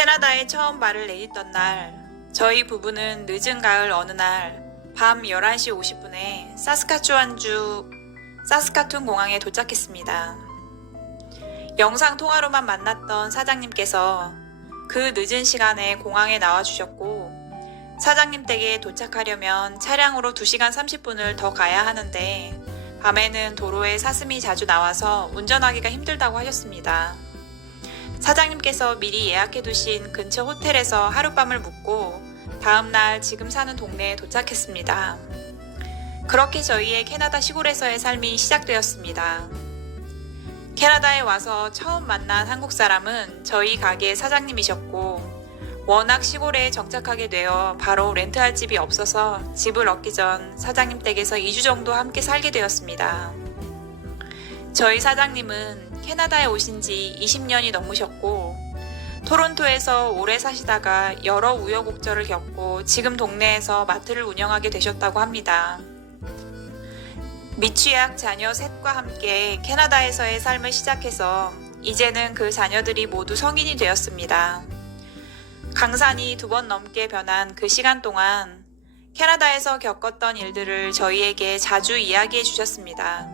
캐나다에 처음 발을 내딛던 날, 저희 부부는 늦은 가을 어느 날 밤 11시 50분에 사스카추완주 사스카툰 공항에 도착했습니다. 영상 통화로만 만났던 사장님께서 그 늦은 시간에 공항에 나와주셨고, 사장님 댁에 도착하려면 차량으로 2시간 30분을 더 가야 하는데 밤에는 도로에 사슴이 자주 나와서 운전하기가 힘들다고 하셨습니다. 사장님께서 미리 예약해 두신 근처 호텔에서 하룻밤을 묵고 다음날 지금 사는 동네에 도착했습니다. 그렇게 저희의 캐나다 시골에서의 삶이 시작되었습니다. 캐나다에 와서 처음 만난 한국 사람은 저희 가게 사장님이셨고, 워낙 시골에 정착하게 되어 바로 렌트할 집이 없어서 집을 얻기 전 사장님 댁에서 2주 정도 함께 살게 되었습니다. 저희 사장님은 캐나다에 오신 지 20년이 넘으셨고, 토론토에서 오래 사시다가 여러 우여곡절을 겪고 지금 동네에서 마트를 운영하게 되셨다고 합니다. 미취학 자녀 셋과 함께 캐나다에서의 삶을 시작해서 이제는 그 자녀들이 모두 성인이 되었습니다. 강산이 2번 넘게 변한 그 시간 동안 캐나다에서 겪었던 일들을 저희에게 자주 이야기해 주셨습니다.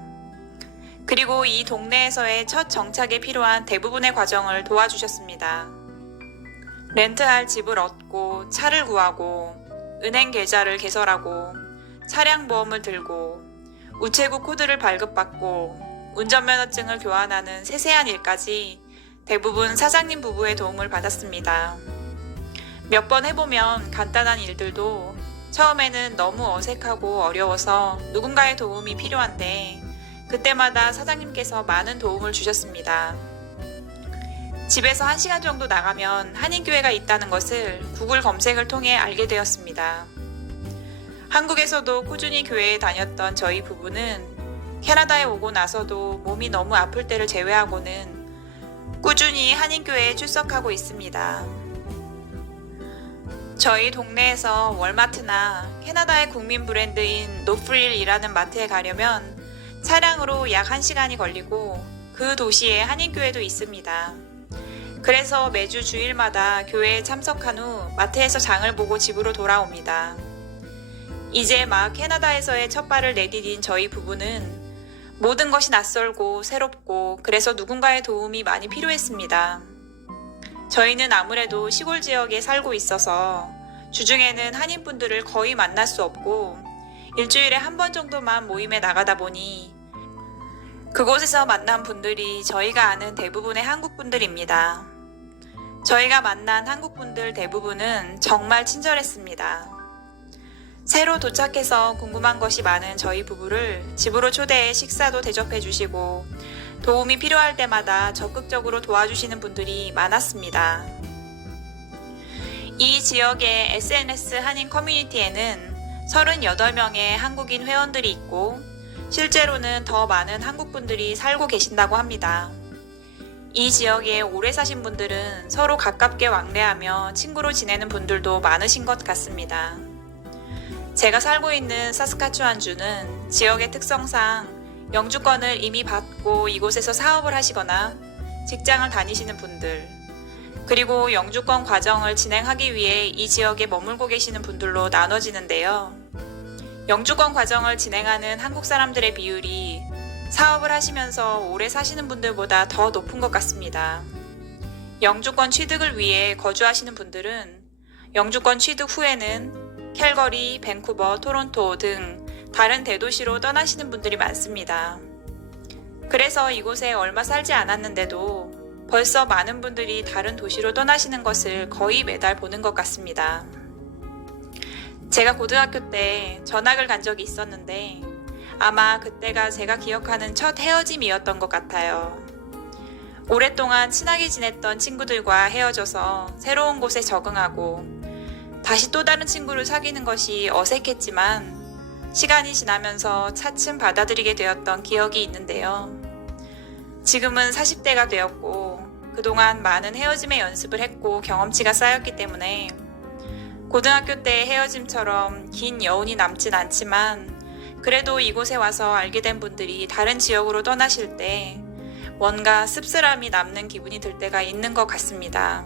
그리고 이 동네에서의 첫 정착에 필요한 대부분의 과정을 도와주셨습니다. 렌트할 집을 얻고 차를 구하고 은행 계좌를 개설하고 차량 보험을 들고 우체국 코드를 발급받고 운전면허증을 교환하는 세세한 일까지 대부분 사장님 부부의 도움을 받았습니다. 몇 번 해보면 간단한 일들도 처음에는 너무 어색하고 어려워서 누군가의 도움이 필요한데 그때마다 사장님께서 많은 도움을 주셨습니다. 집에서 1시간 정도 나가면 한인교회가 있다는 것을 구글 검색을 통해 알게 되었습니다. 한국에서도 꾸준히 교회에 다녔던 저희 부부는 캐나다에 오고 나서도 몸이 너무 아플 때를 제외하고는 꾸준히 한인교회에 출석하고 있습니다. 저희 동네에서 월마트나 캐나다의 국민 브랜드인 노프릴이라는 마트에 가려면 차량으로 약 1시간이 걸리고 그 도시에 한인교회도 있습니다. 그래서 매주 주일마다 교회에 참석한 후 마트에서 장을 보고 집으로 돌아옵니다. 이제 막 캐나다에서의 첫 발을 내디딘 저희 부부는 모든 것이 낯설고 새롭고 그래서 누군가의 도움이 많이 필요했습니다. 저희는 아무래도 시골 지역에 살고 있어서 주중에는 한인분들을 거의 만날 수 없고 일주일에 한 번 정도만 모임에 나가다 보니 그곳에서 만난 분들이 저희가 아는 대부분의 한국분들입니다. 저희가 만난 한국분들 대부분은 정말 친절했습니다. 새로 도착해서 궁금한 것이 많은 저희 부부를 집으로 초대해 식사도 대접해 주시고 도움이 필요할 때마다 적극적으로 도와주시는 분들이 많았습니다. 이 지역의 SNS 한인 커뮤니티에는 38명의 한국인 회원들이 있고 실제로는 더 많은 한국분들이 살고 계신다고 합니다. 이 지역에 오래 사신 분들은 서로 가깝게 왕래하며 친구로 지내는 분들도 많으신 것 같습니다. 제가 살고 있는 사스카추완주는 지역의 특성상 영주권을 이미 받고 이곳에서 사업을 하시거나 직장을 다니시는 분들, 그리고 영주권 과정을 진행하기 위해 이 지역에 머물고 계시는 분들로 나눠지는데요. 영주권 과정을 진행하는 한국 사람들의 비율이 사업을 하시면서 오래 사시는 분들보다 더 높은 것 같습니다. 영주권 취득을 위해 거주하시는 분들은 영주권 취득 후에는 캘거리, 밴쿠버, 토론토 등 다른 대도시로 떠나시는 분들이 많습니다. 그래서 이곳에 얼마 살지 않았는데도 벌써 많은 분들이 다른 도시로 떠나시는 것을 거의 매달 보는 것 같습니다. 제가 고등학교 때 전학을 간 적이 있었는데 아마 그때가 제가 기억하는 첫 헤어짐이었던 것 같아요. 오랫동안 친하게 지냈던 친구들과 헤어져서 새로운 곳에 적응하고 다시 또 다른 친구를 사귀는 것이 어색했지만 시간이 지나면서 차츰 받아들이게 되었던 기억이 있는데요. 지금은 40대가 되었고 그동안 많은 헤어짐의 연습을 했고 경험치가 쌓였기 때문에 고등학교 때 헤어짐처럼 긴 여운이 남진 않지만 그래도 이곳에 와서 알게 된 분들이 다른 지역으로 떠나실 때 뭔가 씁쓸함이 남는 기분이 들 때가 있는 것 같습니다.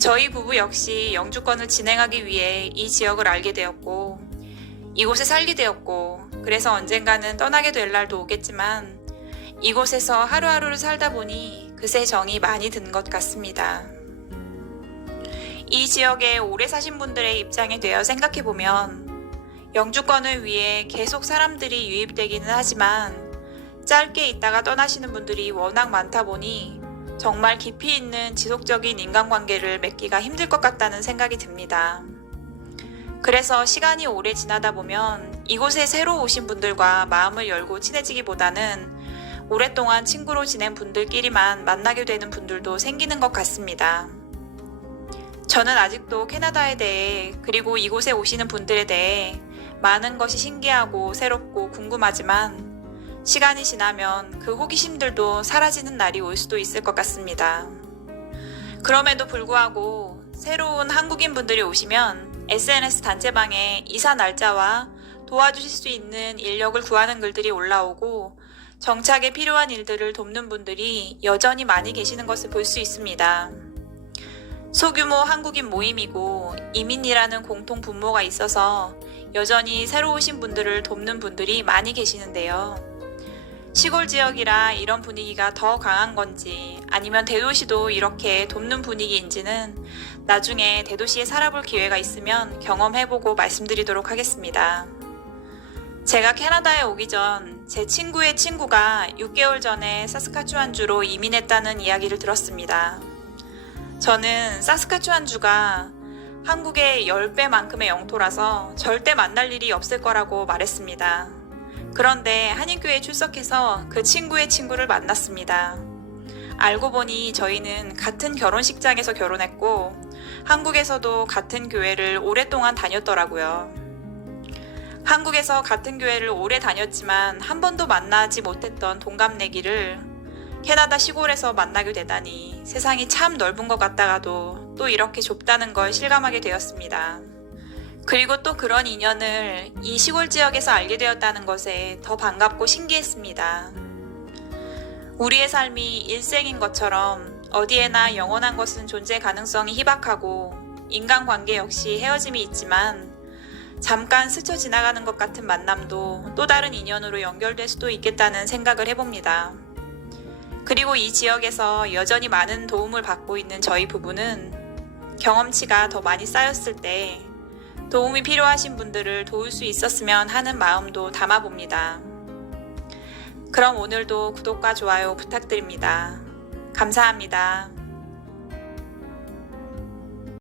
저희 부부 역시 영주권을 진행하기 위해 이 지역을 알게 되었고, 이곳에 살게 되었고, 그래서 언젠가는 떠나게 될 날도 오겠지만, 이곳에서 하루하루를 살다 보니 그새 정이 많이 든 것 같습니다. 이 지역에 오래 사신 분들의 입장에 되어 생각해보면, 영주권을 위해 계속 사람들이 유입되기는 하지만, 짧게 있다가 떠나시는 분들이 워낙 많다 보니 정말 깊이 있는 지속적인 인간관계를 맺기가 힘들 것 같다는 생각이 듭니다. 그래서 시간이 오래 지나다 보면 이곳에 새로 오신 분들과 마음을 열고 친해지기보다는 오랫동안 친구로 지낸 분들끼리만 만나게 되는 분들도 생기는 것 같습니다. 저는 아직도 캐나다에 대해 그리고 이곳에 오시는 분들에 대해 많은 것이 신기하고 새롭고 궁금하지만 시간이 지나면 그 호기심들도 사라지는 날이 올 수도 있을 것 같습니다. 그럼에도 불구하고 새로운 한국인 분들이 오시면 SNS 단체방에 이사 날짜와 도와주실 수 있는 인력을 구하는 글들이 올라오고 정착에 필요한 일들을 돕는 분들이 여전히 많이 계시는 것을 볼 수 있습니다. 소규모 한국인 모임이고 이민이라는 공통 분모가 있어서 여전히 새로 오신 분들을 돕는 분들이 많이 계시는데요. 시골 지역이라 이런 분위기가 더 강한 건지 아니면 대도시도 이렇게 돕는 분위기인지는 나중에 대도시에 살아볼 기회가 있으면 경험해보고 말씀드리도록 하겠습니다. 제가 캐나다에 오기 전 제 친구의 친구가 6개월 전에 사스카추안주로 이민했다는 이야기를 들었습니다. 저는 사스카추안주가 한국의 10배만큼의 영토라서 절대 만날 일이 없을 거라고 말했습니다. 그런데 한인교회에 출석해서 그 친구의 친구를 만났습니다. 알고 보니 저희는 같은 결혼식장에서 결혼했고 한국에서도 같은 교회를 오랫동안 다녔더라고요. 한국에서 같은 교회를 오래 다녔지만 한 번도 만나지 못했던 동갑내기를 캐나다 시골에서 만나게 되다니 세상이 참 넓은 것 같다가도 또 이렇게 좁다는 걸 실감하게 되었습니다. 그리고 또 그런 인연을 이 시골 지역에서 알게 되었다는 것에 더 반갑고 신기했습니다. 우리의 삶이 일생인 것처럼 어디에나 영원한 것은 존재 가능성이 희박하고 인간관계 역시 헤어짐이 있지만 잠깐 스쳐 지나가는 것 같은 만남도 또 다른 인연으로 연결될 수도 있겠다는 생각을 해봅니다. 그리고 이 지역에서 여전히 많은 도움을 받고 있는 저희 부부는 경험치가 더 많이 쌓였을 때 도움이 필요하신 분들을 도울 수 있었으면 하는 마음도 담아봅니다. 그럼 오늘도 구독과 좋아요 부탁드립니다. 감사합니다.